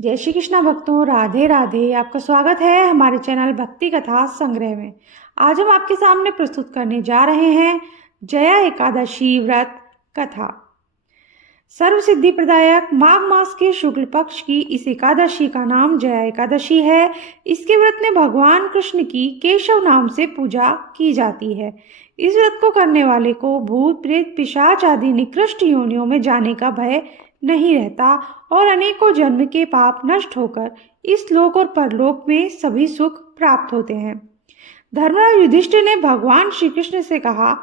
जय श्री कृष्णा भक्तों, राधे राधे। आपका स्वागत है हमारे चैनल भक्ति कथा संग्रह में। आज हम आपके सामने प्रस्तुत करने जा रहे हैं जया एकादशी व्रत कथा। सर्व सिद्धि प्रदायक माघ मास के शुक्ल पक्ष की इस एकादशी का नाम जया एकादशी है। इसके व्रत में भगवान कृष्ण की केशव नाम से पूजा की जाती है। इस व्रत को करने वाले को भूत प्रेत पिशाच आदि निकृष्ट योनियों में जाने का भय नहीं रहता और अनेकों जन्म के पाप नष्ट होकर इस लोक और परलोक में सभी सुख प्राप्त होते हैं। धर्मराज युधिष्ठिर ने भगवान श्री कृष्ण से कहा,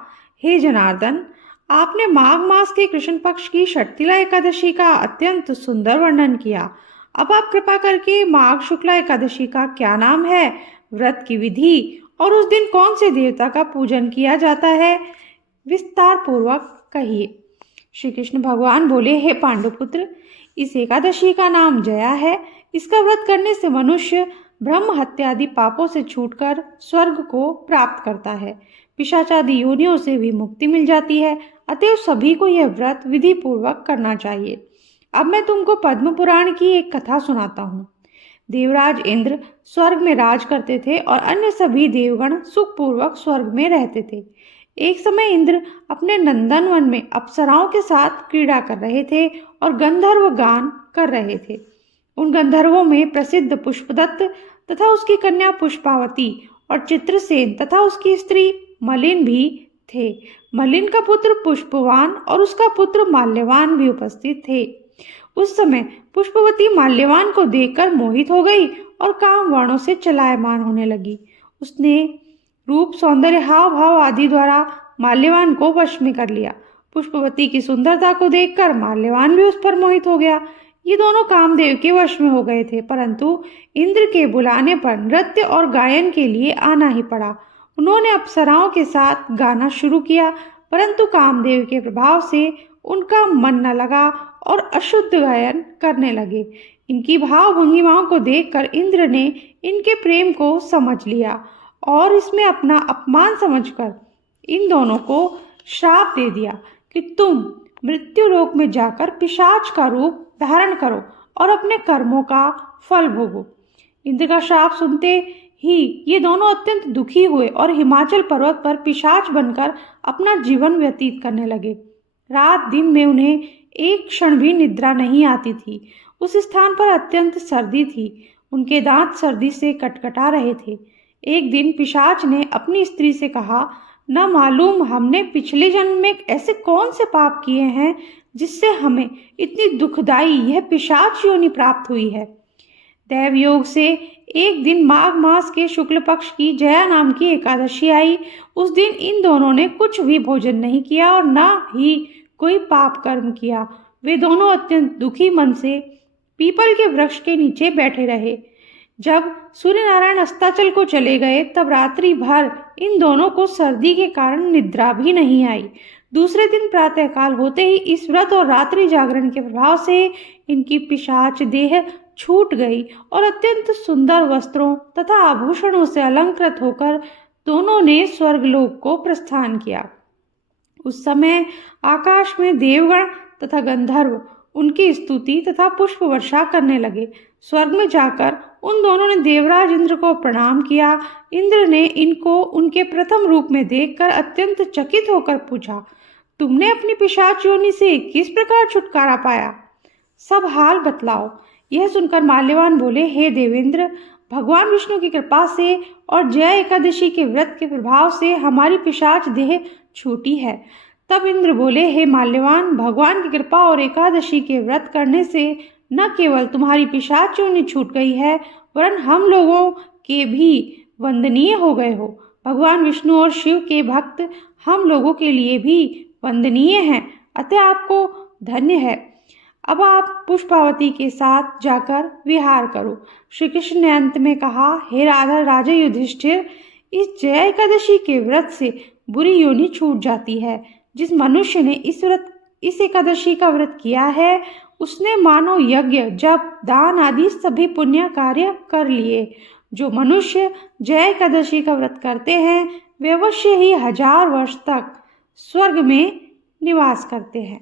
हे जनार्दन, आपने माघ मास के कृष्ण पक्ष की षटतिला एकादशी का अत्यंत सुंदर वर्णन किया। अब आप कृपा करके माघ शुक्ला एकादशी का क्या नाम है, व्रत की विधि और उस दिन कौन से देवता का पूजन किया जाता है, विस्तार पूर्वक कहिए। श्री कृष्ण भगवान बोले, हे पांडुपुत्र, इस एकादशी का नाम जया है। इसका व्रत करने से मनुष्य ब्रह्म हत्या आदि पापों से छूटकर स्वर्ग को प्राप्त करता है। पिशाचादि योनियों से भी मुक्ति मिल जाती है। अतएव सभी को यह व्रत विधि पूर्वक करना चाहिए। अब मैं तुमको पद्म पुराण की एक कथा सुनाता हूँ। देवराज इंद्र स्वर्ग में राज करते थे और अन्य सभी देवगण सुखपूर्वक स्वर्ग में रहते थे। एक समय इंद्र अपने नंदन वन में अप्सराओं के साथ क्रीड़ा कर रहे थे और गंधर्व गान कर रहे थे। उन गंधर्वों में प्रसिद्ध पुष्पदत्त तथा उसकी कन्या पुष्पावती और चित्रसेन तथा उसकी स्त्री मलिन भी थे। मलिन का पुत्र पुष्पवान और उसका पुत्र माल्यवान भी उपस्थित थे। उस समय पुष्पवती माल्यवान को देखकर मोहित हो गई और काम वर्णों से चलायमान होने लगी। उसने रूप, सौंदर्य, हाव भाव आदि द्वारा माल्यवान को वश में कर लिया। पुष्पवती की सुंदरता को देखकर माल्यवान भी उस पर मोहित हो गया। ये दोनों कामदेव के वश में हो गए थे, परंतु इंद्र के बुलाने पर नृत्य और गायन के लिए आना ही पड़ा। उन्होंने अप्सराओं के साथ गाना शुरू किया, परंतु कामदेव के प्रभाव से उनका मन न लगा और अशुद्ध गायन करने लगे। इनकी भाव भंगिमाओं को देखकर इंद्र ने इनके प्रेम को समझ लिया और इसमें अपना अपमान समझकर इन दोनों को श्राप दे दिया कि तुम मृत्यु लोक में जाकर पिशाच का रूप धारण करो और अपने कर्मों का फल भोगो। इंद्र का श्राप सुनते ही ये दोनों अत्यंत दुखी हुए और हिमाचल पर्वत पर पिशाच बनकर अपना जीवन व्यतीत करने लगे। रात दिन में उन्हें एक क्षण भी निद्रा नहीं आती थी। उस स्थान पर अत्यंत सर्दी थी। उनके दांत सर्दी से कटकटा रहे थे। एक दिन पिशाच ने अपनी स्त्री से कहा, न मालूम हमने पिछले जन्म में ऐसे कौन से पाप किए हैं जिससे हमें इतनी दुखदाई यह पिशाच योनि प्राप्त हुई है। दैव योग से एक दिन माघ मास के शुक्ल पक्ष की जया नाम की एकादशी आई। उस दिन इन दोनों ने कुछ भी भोजन नहीं किया और न ही कोई पाप कर्म किया। वे दोनों अत्यंत दुखी मन से पीपल के वृक्ष के नीचे बैठे रहे। जब सूर्य नारायण अस्ताचल को चले गए तब रात्रि भर इन दोनों को सर्दी के कारण निद्रा भी नहीं आई। दूसरे दिन प्रातःकाल होते ही इस व्रत और रात्रि जागरण के प्रभाव से इनकी पिशाच देह छूट गई और अत्यंत सुंदर वस्त्रों तथा आभूषणों से अलंकृत होकर दोनों ने स्वर्गलोक को प्रस्थान किया। उस समय आकाश में देवगण तथा गंधर्व उनकी स्तुति तथा पुष्प वर्षा करने लगे। स्वर्ग में जाकर उन दोनों ने देवराज इंद्र को प्रणाम किया। इंद्र ने इनको उनके प्रथम रूप में देखकर अत्यंत चकित होकर पूछा, तुमने अपनी पिशाच योनि से किस प्रकार छुटकारा पाया? सब हाल बतलाओ। यह सुनकर माल्यवान बोले, हे देवेंद्र, भगवान विष्णु की कृपा से और जया एकादशी के व्रत के प्रभाव से हमारी पिशाच देह छूटी है। तब इंद्र बोले, हे माल्यवान, भगवान की कृपा और एकादशी के व्रत करने से न केवल तुम्हारी पिशाच योनि छूट गई है, वरन हम लोगों के भी वंदनीय हो गए हो। भगवान विष्णु और शिव के भक्त हम लोगों के लिए भी वंदनीय हैं, अतः आपको धन्य है। अब आप पुष्पावती के साथ जाकर विहार करो। श्री कृष्ण ने अंत में कहा, हे राजा युधिष्ठिर, इस जया एकादशी के व्रत से बुरी योनि छूट जाती है। जिस मनुष्य ने इस एकादशी का व्रत किया है उसने मानो यज्ञ, जप, दान आदि सभी पुण्य कार्य कर लिए। जो मनुष्य जया एकादशी का व्रत करते हैं वे अवश्य ही 1000 वर्ष तक स्वर्ग में निवास करते हैं।